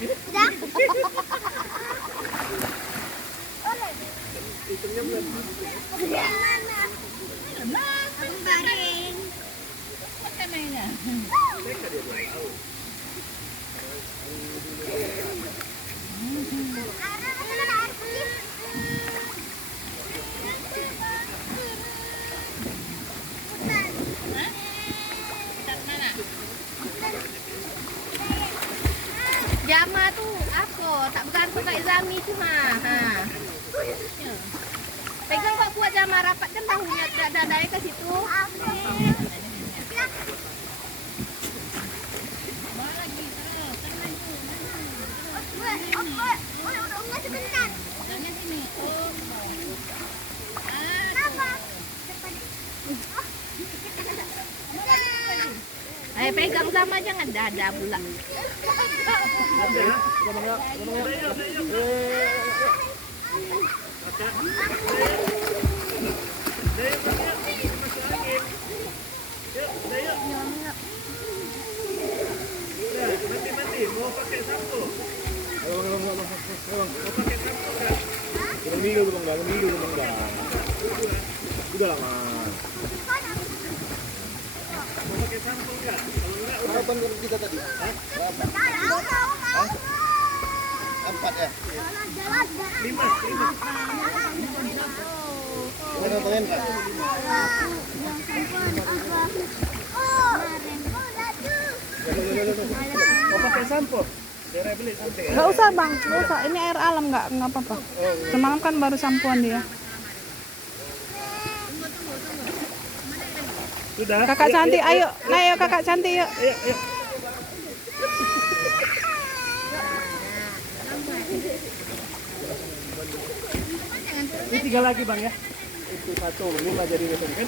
Hitungnya belum. Baring. Makan mainnya. Mereka dia belum tahu. Jama tuh apa? Tak bergantung kat Izami cuma. Ha. Pegang kok kuat Jama rapat kan tahunya ada ke situ. Pegang sama jangan dada pula. Mati, mau pakai sampo. Mau pakai sampo kan? Minggu bang. Udah lama. Mau pakai sampo enggak? Kalau enggak udah. Berapa kita tadi? Berapa? 4 ya? 5. Kita nontonin kan? Mau pakai sampo? Daerah beli sampo. Nggak usah bang, nggak usah. Ini air alam nggak apa-apa. Semalam kan baru sampoan dia. Sudah. Kakak cantik, ayo kakak cantik yuk. Ayo. Ini 3 lagi bang ya. Itu 1, 5 jadi besok kan?